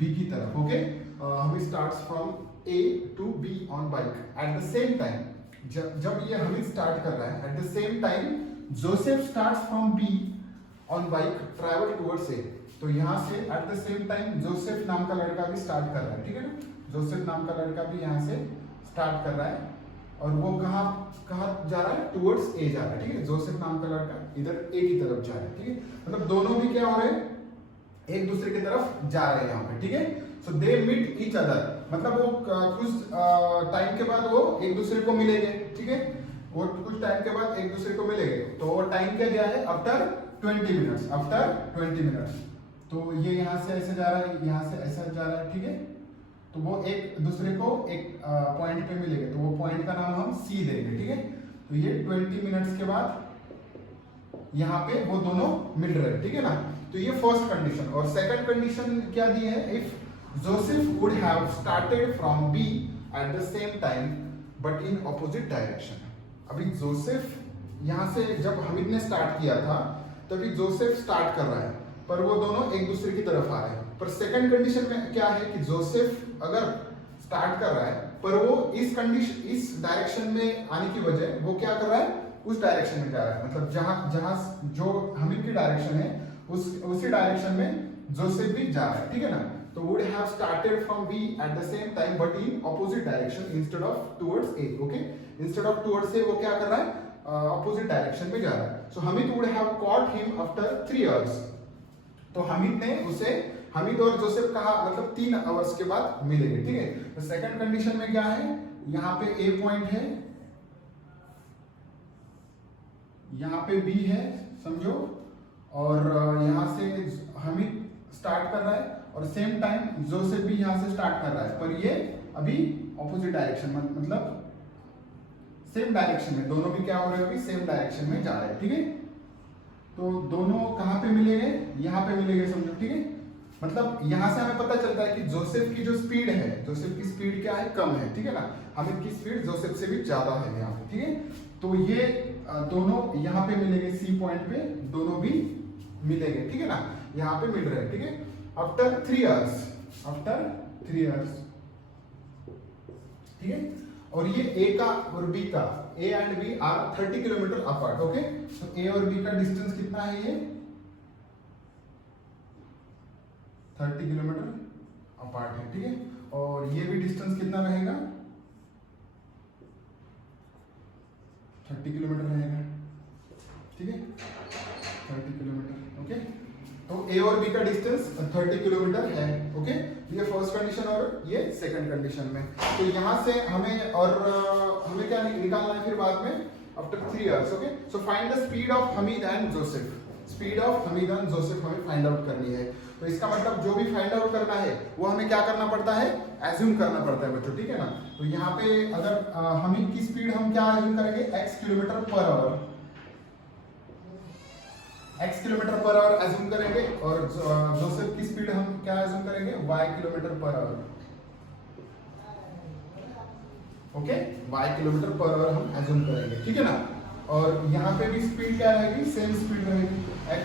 B की तरफ, okay. Hamid starts from A to B on bike at the same time. जब ये हमिद स्टार्ट कर रहा है, at the same time Joseph starts from B on bike travel towards A। तो यहाँ से at the same time Joseph नाम का लड़का भी स्टार्ट कर रहा है, ठीक है ना। जोसेफ नाम का लड़का भी यहाँ से स्टार्ट कर रहा है और वो कहाँ जा रहा है? टुवर्ड्स A जा रहा है, ठीक है। जोसेफ नाम का लड़का इधर A की तरफ जा रहा है, ठीक है। मतलब दोनों भी क्या हो रहे हैं? एक दूसरे की तरफ जा रहे हैं यहाँ पे, ठीक है। सो दे मीट ईच अदर, मतलब वो कुछ टाइम के बाद वो एक दूसरे को मिलेंगे, ठीक है। वो कुछ टाइम के बाद एक दूसरे को मिलेंगे। तो वो टाइम क्या दिया है? After 20 minutes, after 20 minutes. तो ये यहाँ से ऐसे जा रहा है, यहाँ से ऐसा जा रहा है, ठीक है। तो वो एक दूसरे को एक पॉइंट पे मिलेंगे, तो वो पॉइंट का नाम हम C देंगे, ठीक है। तो ये 20 मिनट्स के बाद यहाँ पे वो दोनों मिल रहे हैं, ठीक है ना। तो ये फर्स्ट कंडीशन। और सेकंड कंडीशन क्या दी है? If Joseph would have started from B at the same time but in opposite direction। अभी जोसेफ यहाँ से जब हमिद ने स्टार्ट किया था तभी जोसेफ स्टार्ट कर रहा है, पर वो दोनों एक दूसरे की तरफ आ रहे हैं। पर सेकंड कंडीशन में क्या है कि जोसेफ अगर स्टार्ट कर रहा है पर वो इस डायरेक्शन में आने की वजह वो क्या कर रहा है? उस डायरेक्शन में जा रहा है। मतलब जहां जो हमिद की डायरेक्शन है उसी डायरेक्शन में जोसेफ भी जा रहा है, ठीक है ना। तो would have started from B at the same time but in opposite direction instead of towards A, okay। instead of towards A वो क्या कर रहा है? opposite direction में जा रहा है। So Hamid would have caught him after 3 hours। तो हमिद और जोसेफ कहा मतलब 3 आवर्स के बाद मिलेंगे, ठीक है। तो सेकंड कंडीशन में क्या है? यहाँ पे A पॉइंट है, यहाँ पे B है, समझो। और यहाँ से हमिद स्टार्ट कर रहा है और सेम टाइम जोसेफ भी यहाँ से स्टार्ट कर रहा है, पर ये अभी ऑपोजिट डायरेक्शन में, मतलब सेम डायरेक्शन में, दोनों भी क्या हो रहे हैं? अभी सेम डायरेक्शन में जा रहे हैं, ठीक है। तो दोनों कहाँ पे मिलेंगे? यहाँ पे मिलेंगे, समझो, ठीक है। मतलब यहाँ से हमें पता चलता है कि जोसेफ की जो स्पीड है, जोसेफ की स्पीड क्या है? कम है, ठीक है ना। हमिद की स्पीड जोसेफ से भी ज्यादा है यहाँ पे, ठीक है। तो ये दोनों यहाँ पे मिलेंगे, C पॉइंट पे दोनों भी मिलेंगे, ठीक है ना। यहाँ पे मिल रहे हैं, ठीक है। आफ्टर 3 आवर्स, ठीक है। और ये A का और B का, A and B are 30 kilometre apart, okay. तो A और B का डिस्टेंस कितना है? ये 30 किलोमीटर अपार्ट है, ठीक है। और ये भी डिस्टेंस कितना रहेगा? 30 किलोमीटर रहेगा, ठीक है। 30 किलोमीटर, ओके। तो A और B का डिस्टेंस 30 किलोमीटर है, ओके। ये फर्स्ट कंडीशन और ये सेकंड कंडीशन में। तो यहाँ से हमें हमें क्या निकालना है फिर बाद में? After 3 hours, okay. So find the speed of Hamid and Joseph. Speed of Hamid and Joseph हमें फाइंड आउट करनी है। तो इसका मतलब जो भी फाइंड आउट करना है वो हमें क्या करना पड़ता है? एज्यूम करना पड़ता है बच्चों, ठीक है ना। तो यहाँ पे अगर हमीद की स्पीड हम क्या एज्यूम करेंगे? x kilometre per our, x kilometre per our assume करेंगे और जोसेफ की स्पीड हम क्या एज्यूम करेंगे, y kilometre per hour. Okay, y kilometre per our हम एज्यूम करेंगे, ठीक है ना। और यहाँ पे भी स्पीड क्या रहेगी, सेम स्पीड रहेगी x,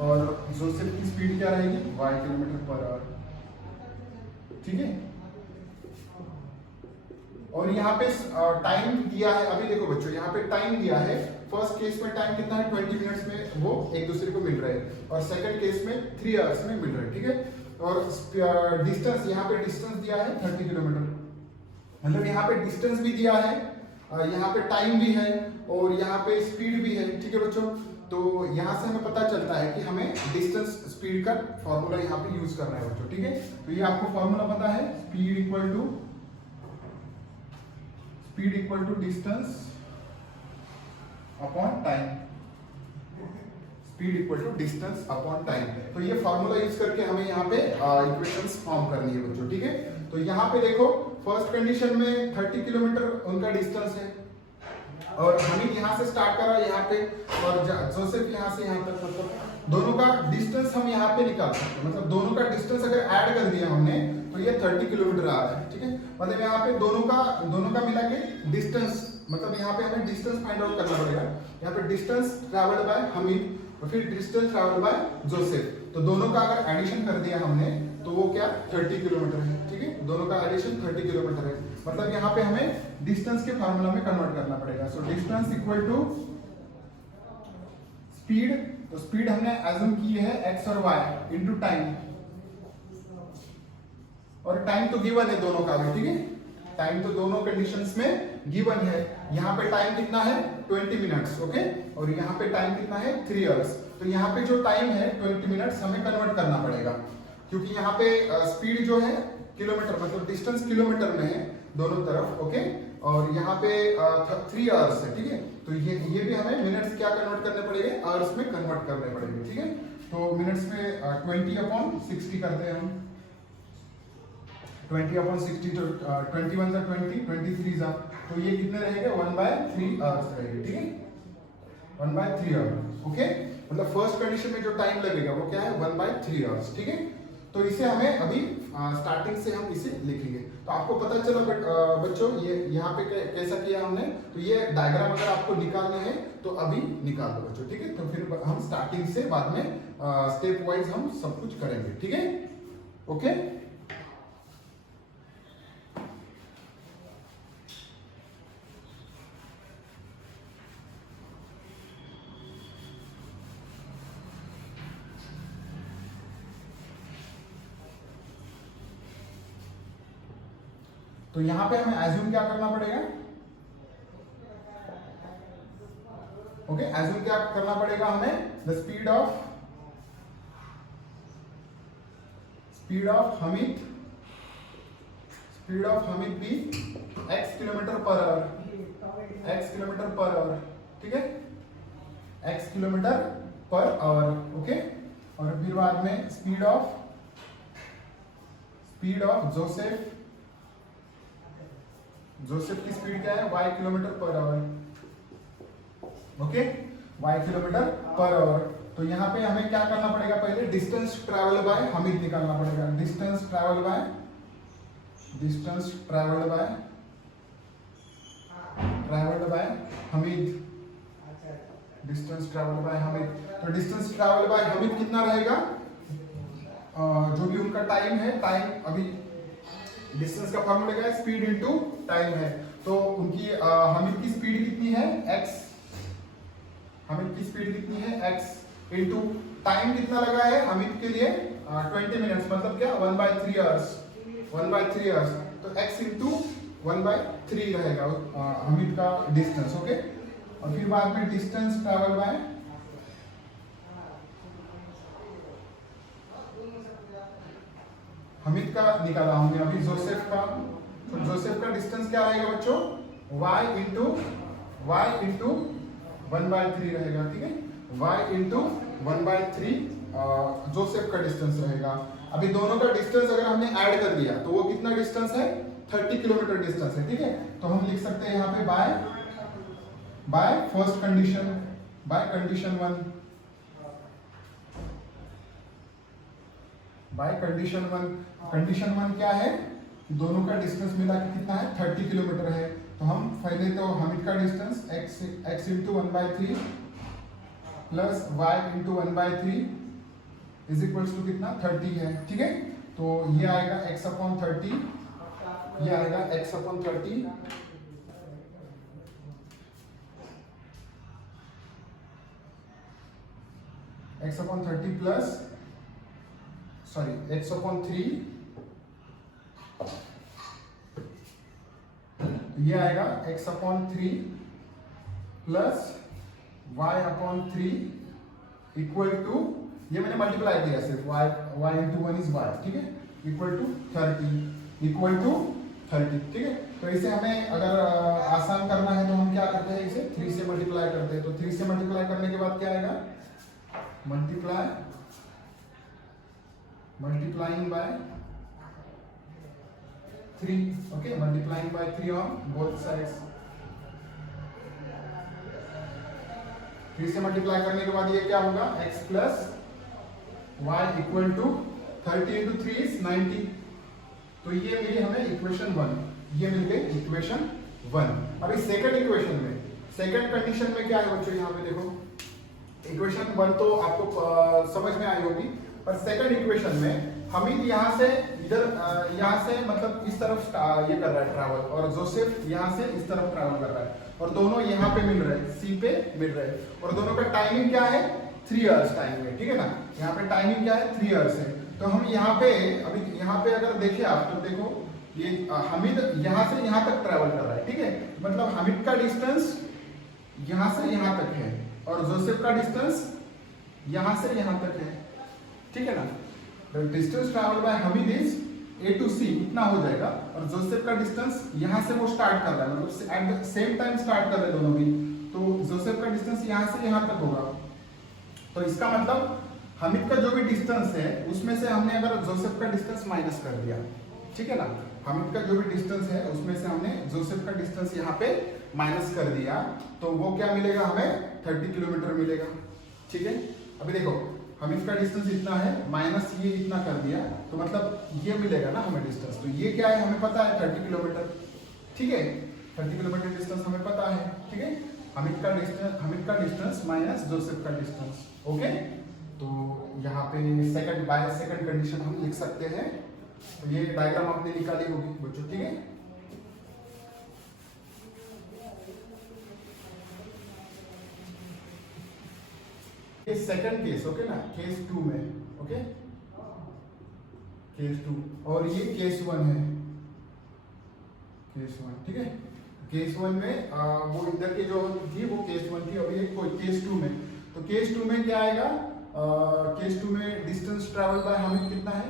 और जोसेफ की स्पीड क्या रहेगी, y किलोमीटर पर आवर, ठीक है। और यहाँ पे टाइम दिया है, अभी देखो बच्चों यहाँ पे टाइम दिया है। फर्स्ट केस में टाइम कितना है, 20 मिनट्स में वो एक दूसरे को मिल रहे हैं, और सेकंड केस में 3 आवर्स में मिल रहे हैं, ठीक है। और डिस्टेंस, यहाँ पे डिस्टेंस दिया है 30 किलोमीटर, मतलब यहाँ पे डिस्टेंस भी दिया है, यहाँ पे टाइम भी है, और यहाँ पे स्पीड भी है, ठीक है बच्चों। तो यहाँ से हमें पता चलता है कि हमें डिस्टेंस स्पीड का फॉर्मूला यहाँ पे यूज करना है बच्चों, ठीक है। तो ये आपको फॉर्मूला पता है, speed equal to distance upon time, speed equal to distance upon time. तो ये फॉर्मूला यूज करके हमें यहाँ पे इक्वेशंस फॉर्म करनी है बच्चों, ठीक है। तो यहाँ पे देखो फर्स्ट कंडीशन में 30 किलोमीटर उनका डिस्टेंस है, और हमिद यहाँ से स्टार्ट करा यहाँ पे, और जोसेफ यहाँ से यहाँ तक, मतलब दोनों का डिस्टेंस हम यहाँ पे निकाल सकते हैं। मतलब दोनों का डिस्टेंस अगर ऐड कर दिया हमने तो ये 30 किलोमीटर आ रहा है, ठीक है। मतलब यहाँ पे दोनों का मिला के डिस्टेंस, मतलब यहाँ पे हमें डिस्टेंस फाइंड आउट करना पड़ेगा। यहाँ पे डिस्टेंस ट्रैवल्ड बाय हमिद और फिर डिस्टेंस ट्रैवल्ड बाय जोसेफ, तो दोनों का अगर एडिशन कर दिया हमने तो वो क्या 30 किलोमीटर है, ठीक है। दोनों का एडिशन 30 किलोमीटर है, मतलब यहाँ पे हमें डिस्टेंस के फार्मूला में कन्वर्ट करना पड़ेगा। So distance equal to speed, तो स्पीड हमने एज्यूम की है x और y इनटू टाइम, और टाइम तो गिवन है दोनों का भी, ठीक है। टाइम तो दोनों कंडीशंस में गिवन है। यहाँ पे टाइम कितना है 20 मिनट्स, ओके, और यहाँ पे टाइम कितना है 3 आवर्स। तो यहाँ पे जो टाइम है 20 मिनट्स हमें कन्वर्ट करना पड़ेगा, क्योंकि यहाँ पे स्पीड जो है किलोमीटर, मतलब डिस्टेंस किलोमीटर में है दोनों तरफ, ओके, और यहाँ पे 3 आवर्स है, ठीक है। तो ये भी हमें मिनट्स क्या कन्वर्ट करने पड़ेंगे, आवर्स में कन्वर्ट करने पड़ेंगे, ठीक है। तो मिनट्स में 20/60 करते हैं हम, 20/60, तो 21 जा 20, 23 जा, तो ये कितने रहेंगे 1/3 आवर्स रहेंगे, ठीक है, 1/3 आवर्स, ओके। मतलब फर्स्ट कंडीशन में जो टाइम लगेगा वो क्या है 1/3 आवर्स, ठीक है। तो इसे हमें अभी स्टार्टिंग से हम इसे लिखेंगे। तो आपको पता चला बच्चों ये यहाँ पे कैसा किया हमने, तो ये डायग्राम अगर आपको निकालने हैं तो अभी निकाल दो बच्चों, ठीक है। तो फिर हम स्टार्टिंग से बाद में स्टेप वाइज हम सब कुछ करेंगे, ठीक है, ओके। तो यहां पे हमें एज्यूम क्या करना पड़ेगा, ओके, एज्यूम क्या करना पड़ेगा हमें, the speed of Hamid be x kilometre per hour, ठीक है, x kilometre per hour, okay. और फिर बाद में स्पीड ऑफ जोसेफ की स्पीड क्या है y kilometre per hour, okay, y kilometre per hour. तो यहाँ पे हमें क्या करना पड़ेगा, पहले डिस्टेंस ट्रैवल बाय हमिद निकालना पड़ेगा, distance travel by Hamid, distance travel by Hamid. तो डिस्टेंस ट्रैवल बाय हमिद कितना रहेगा, जो भी उनका टाइम है, टाइम अभी डिस्टेंस का फॉर्मूला क्या है, स्पीड इनटू टाइम है। तो उनकी हमिद की स्पीड कितनी है x, हमिद की स्पीड कितनी है x इनटू टाइम कितना लगा है हमिद के लिए 20 मिनट्स, मतलब क्या 1/3 आवर्स, तो x इनटू 1/3 रहेगा हमिद का डिस्टेंस, ओके। और फिर बाद में डिस्टेंस ट्रैवल बाय हमिद का निकाला हमने अभी, जोसेफ का, तो जोसेफ का डिस्टेंस क्या रहेगा बच्चों, y इंटू 1/3 रहेगा, ठीक है, y इंटू 1/3 जोसेफ का डिस्टेंस रहेगा। अभी दोनों का डिस्टेंस अगर हमने ऐड कर दिया तो वो कितना डिस्टेंस है 30 किलोमीटर डिस्टेंस है, ठीक है। तो हम लिख सकते हैं यहाँ पे by first condition, by condition 1, by condition one क्या है, दोनों का डिस्टेंस मिला के कितना है 30 किलोमीटर है। तो हम पहले तो हामिद का distance x into 1/3 plus y into 1/3 is equals to कितना 30 है, ठीक है। तो ये आएगा x/30, ये आएगा x/30 x/30 प्लस x/3 ये आएगा x/3 plus y/3 equal to, ये मैंने मल्टीप्लाई किया सिर्फ y इंटू 1 इज y, ठीक है, इक्वल टू 30, ठीक है। तो इसे हमें अगर आसान करना है तो हम क्या करते हैं, इसे 3 से मल्टीप्लाई करते हैं। तो 3 से मल्टीप्लाई करने के बाद क्या आएगा, multiplying by 3, okay, multiplying by 3 on both sides. 3 से मल्टीप्लाई करने के बाद ये क्या होगा, x plus y equal to 30 into 3 is 90। तो ये मिली हमें इक्वेशन 1, ये मिल गई इक्वेशन 1। अभी सेकंड इक्वेशन में, सेकंड कंडीशन में क्या है बच्चों, यहाँ पे देखो, इक्वेशन 1 तो आपको समझ में आई होगी, पर सेकंड इक्वेशन में हमीद यहाँ से इधर यहाँ से मतलब इस तरफ ये कर रहा है ट्रैवल, और जोसेफ यहाँ से इस तरफ ट्रैवल कर रहा है, और दोनों यहाँ पे मिल रहे हैं, सी पे मिल रहे हैं, और दोनों का टाइमिंग क्या है 3 आवर्स टाइम है, ठीक है ना। यहाँ पे टाइमिंग क्या है 3 आवर्स है। तो हम यहाँ पे अभी यहाँ पे अगर देखें आप तो देखो ये हमीद यहाँ से यहाँ तक ट्रैवल कर रहा है, ठीक है, मतलब हमीद का डिस्टेंस यहाँ से यहाँ तक है और जोसेफ का डिस्टेंस यहाँ से यहाँ तक है, ठीक है ना। Distance travel by Hamid is A to C इतना हो जाएगा, और जोसेफ का डिस्टेंस यहाँ से वो स्टार्ट कर रहा है, मतलब eight the same time start कर रहे हैं दोनों भी, तो जोसेफ का डिस्टेंस यहाँ से यहाँ तक होगा। तो इसका मतलब हमीद का जो भी डिस्टेंस है उसमें से हमने अगर जोसेफ का डिस्टेंस माइनस कर दिया, ठीक है ना, हमीद का जो भी डिस्टेंस है उसमें से हमने जोसेफ का डिस्टेंस यहाँ पे माइनस कर दिया, तो वो क्या मिलेगा हमें 30 किलोमीटर मिलेगा, ठीक है। अभी देखो हमीद का डिस्टेंस इतना है, माइनस ये इतना कर दिया, तो मतलब ये मिलेगा ना हमें डिस्टेंस। तो ये क्या है हमें पता है 30 किलोमीटर, ठीक है, 30 किलोमीटर डिस्टेंस हमें पता है, ठीक है। हमीद का डिस्टेंस माइनस जोसेफ का डिस्टेंस, ओके। तो यहाँ पे सेकंड बाय सेकंड कंडीशन हम लिख सकते हैं। तो ये डायग्राम आपने निकाली होगी बच्चों, ठीक है। ये सेकंड केस, ओके ना, केस 2 में, ओके, केस 2, और ये केस 1 है, केस 1, ठीक है। केस 1 में वो इधर के जो थी वो केस 1 थी, अभी एक केस 2 में। तो केस 2 में क्या आएगा, केस 2 में डिस्टेंस ट्रैवल बाय हमें कितना है,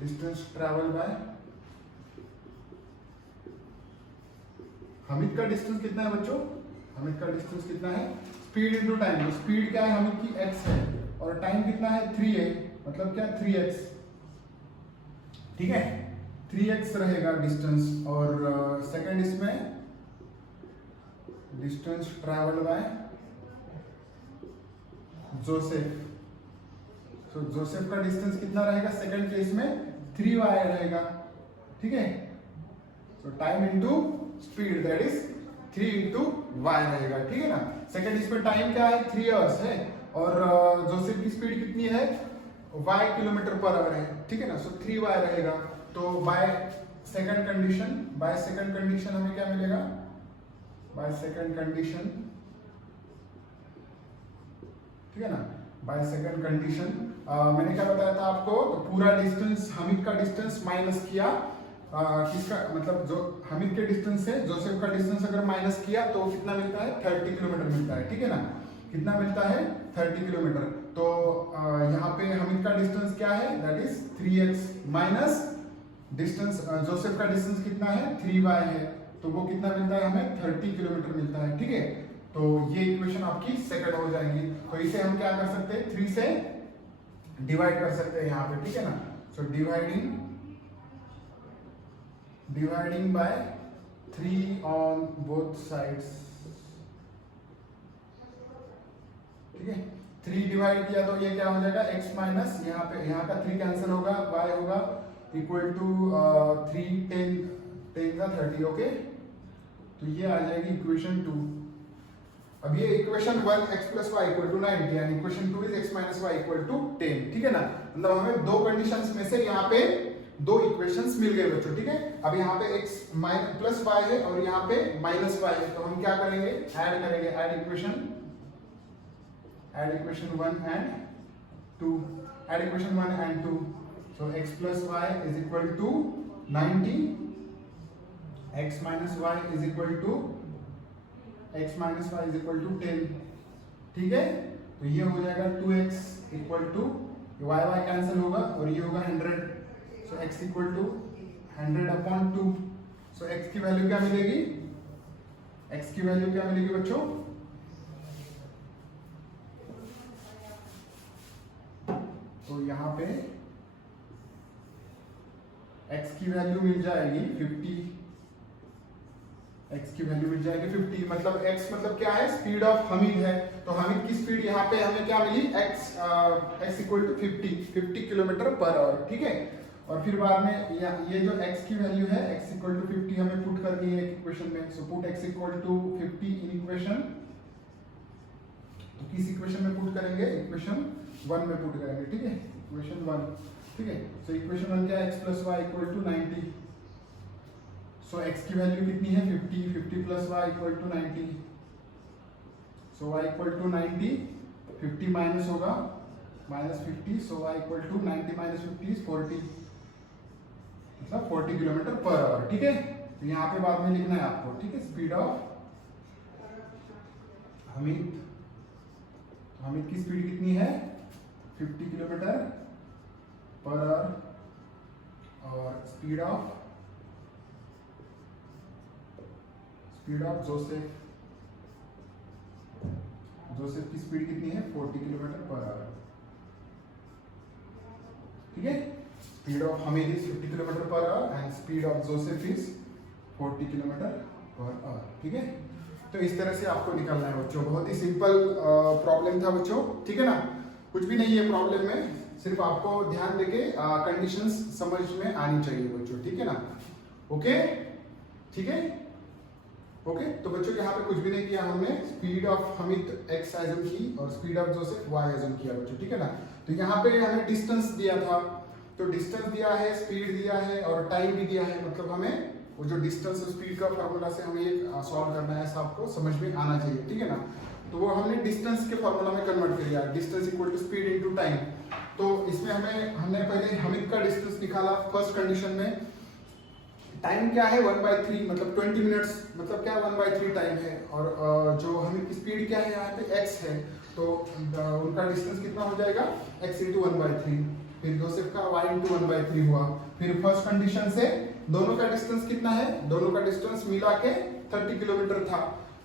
डिस्टेंस ट्रैवल बाय हमीद का डिस्टेंस कितना है बच्चों, हमीद का डिस्टेंस कितना है, स्पीड इनटू टाइम। स्पीड क्या है हमीद की x है, और टाइम कितना है 3 है, मतलब क्या 3x, ठीक है, 3x रहेगा डिस्टेंस। और सेकंड इसमें डिस्टेंस ट्रैवल बाय जोसेफ, तो जोसेफ का डिस्टेंस कितना रहेगा सेकंड केस में 3y रहेगा, ठीक है। तो time into speed that is 3 into y रहेगा, ठीक है ना। सेकंड इसमें टाइम क्या है 3 आवर्स है, और जोसेफ की स्पीड कितनी है y किलोमीटर पर आवर है, ठीक है ना। सो 3y रहेगा। तो बाय सेकंड कंडीशन हमें क्या मिलेगा, बाय सेकंड कंडीशन, ठीक है ना, बाय सेकंड कंडीशन मैंने क्या बताया था आपको, तो पूरा डिस्टेंस हमीद का डिस्टेंस माइनस किया, किसका मतलब जो हमीद के डिस्टेंस से जोसेफ का डिस्टेंस अगर माइनस किया तो कितना मिलता है 30 किलोमीटर मिलता है, ठीक है ना। कितना मिलता है 30 किलोमीटर। तो यहाँ पे हमीद का डिस्टेंस क्या है that is 3x minus distance Joseph का डिस्टेंस कितना है 3y है, तो वो कितना मिलता है हमें 30 किलोमीटर मिलता है, ठीक है। तो ये इक्वेशन आपकी सेकंड हो जाएगी। तो इसे हम क्या कर सकते हैं 3 से डिवाइड कर सकते हैं यहाँ पे, ठीक है ना। So dividing by 3 on both sides, ठीक है। 3 डिवाइड किया तो ये क्या हो जाएगा x माइनस यहाँ का 3 कैंसिल होगा, y होगा इक्वल टू 3 10 10 का 30। ओके, तो ये आ जाएगी इक्वेशन 2। अब ये equation 1 x plus y equal to 90 and equation 2 is x minus y equal to 10। ठीक है ना, मतलब हमें दो कंडीशंस में से यहाँ पे दो इक्वेशंस मिल गए बच्चों। ठीक है, अब यहाँ पे x माइनस प्लस वाई है और यहाँ पे माइनस वाई है, तो हम क्या करेंगे, ऐड करेंगे, add equation 1 and 2, add equation 1 and 2। सो x plus y is equal to 90, x minus y is equal to 10। ठीक है, तो ये हो जाएगा 2x equal to y cancel होगा और ये होगा 100। So x equal to 100/2। So x की वैल्यू क्या मिलेगी, बच्चों, तो यहाँ पे x की वैल्यू मिल जाएगी 50। x की वैल्यू मिल जाएगी 50, मतलब x मतलब क्या है, स्पीड ऑफ हमीद है। तो हमीद की स्पीड यहाँ पे हमें क्या मिली, x equal to 50 kilometre per hour. ठीक है, और फिर बाद में ये जो x की वैल्यू है x इक्वल टू 50 हमें पुट करनी है इक्वेशन में। So put x equal to 50 in equation, तो किस इक्वेशन में पुट करेंगे, इक्वेशन 1 में पुट करेंगे। ठीक है, इक्वेशन 1। ठीक है, सो इक्वेशन 1 क्या है, x plus y equal to 90। So x की वैल्यू कितनी है, 50 plus y equal to 90। So y equal to 90, 50 minus होगा -50, so y equal to 90 minus 50 is 40, मतलब 40 किलोमीटर पर आवर। ठीक है, तो यहाँ पे बाद में लिखना है आपको। ठीक है, स्पीड ऑफ हमीद की स्पीड कितनी है, 50 किलोमीटर पर आवर, और स्पीड ऑफ जोसेफ की स्पीड कितनी है, 40 किलोमीटर पर आवर। ठीक है, speed of Hamid is 50 kilometre per our and speed of Joseph is 40 kilometre per hour. ठीक है, तो इस तरह से आपको निकालना है बच्चों। बहुत ही सिंपल प्रॉब्लम था बच्चों। ठीक है ना, कुछ भी नहीं है प्रॉब्लम में, सिर्फ आपको ध्यान देके कंडीशंस समझ में आनी चाहिए बच्चों। ठीक है ना, ओके, ठीक है, ओके। तो बच्चों यहाँ पे कुछ भी नहीं किया हमने, speed of Hamid x assume की और speed of Joseph y assume किया बच्चों। ठीक है ना, तो यहाँ पे हमें डिस्टेंस दिया था, तो डिस्टेंस दिया है, स्पीड दिया है और टाइम भी दिया है, मतलब हमें वो जो डिस्टेंस और स्पीड का फॉर्मूला से हमें ये सॉल्व करना है, ऐसा आपको समझ में आना चाहिए। ठीक है ना, तो वो हमने डिस्टेंस के फॉर्मूला में कन्वर्ट कर दिया, distance equal to speed into time. तो इसमें हमने पहले हमीद का डिस्टेंस निकाला फर्स्ट कंडीशन में। टाइम क्या है, 1/3, मतलब 20 मिनट्स, मतलब क्या 1/3 टाइम है। और जो हमीद की स्पीड क्या है, यहाँ पे x है, तो उनका डिस्टेंस कितना हो जाएगा, x इंटू 1/3। फिर जोसेफ का y इंटू 1/3 हुआ। फिर फर्स्ट कंडीशन से दोनों का डिस्टेंस कितना है, दोनों का डिस्टेंस मिला के 30 किलोमीटर था,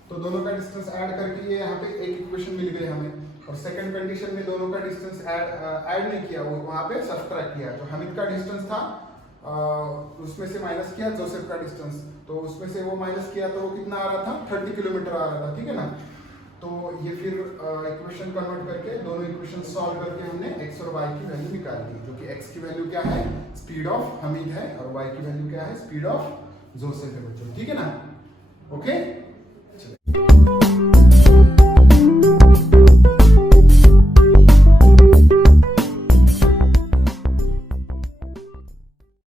तो दोनों का डिस्टेंस ऐड करके ये यहाँ पे एक इक्वेशन मिल गई हमें। और सेकंड कंडीशन में दोनों का डिस्टेंस ऐड नहीं किया, वो वहाँ पे सब्ट्रैक्ट किया। जो हमीद का डिस्टेंस था उसमें से माइनस किया जोसेफ का डिस्टेंस, तो उसमें से वो माइनस किया तो वो कितना आ रहा था, 30 किलोमीटर आ रहा था। ठीक है ना, तो ये फिर इक्वेशन कन्वर्ट करके दोनों इक्वेशन सॉल्व करके हमने x और y की वैल्यू निकाल दी, जो कि x की वैल्यू क्या है, स्पीड ऑफ हमीद है, और y की वैल्यू क्या है, स्पीड ऑफ जोसेफ है बच्चों। ठीक है ना, ओके।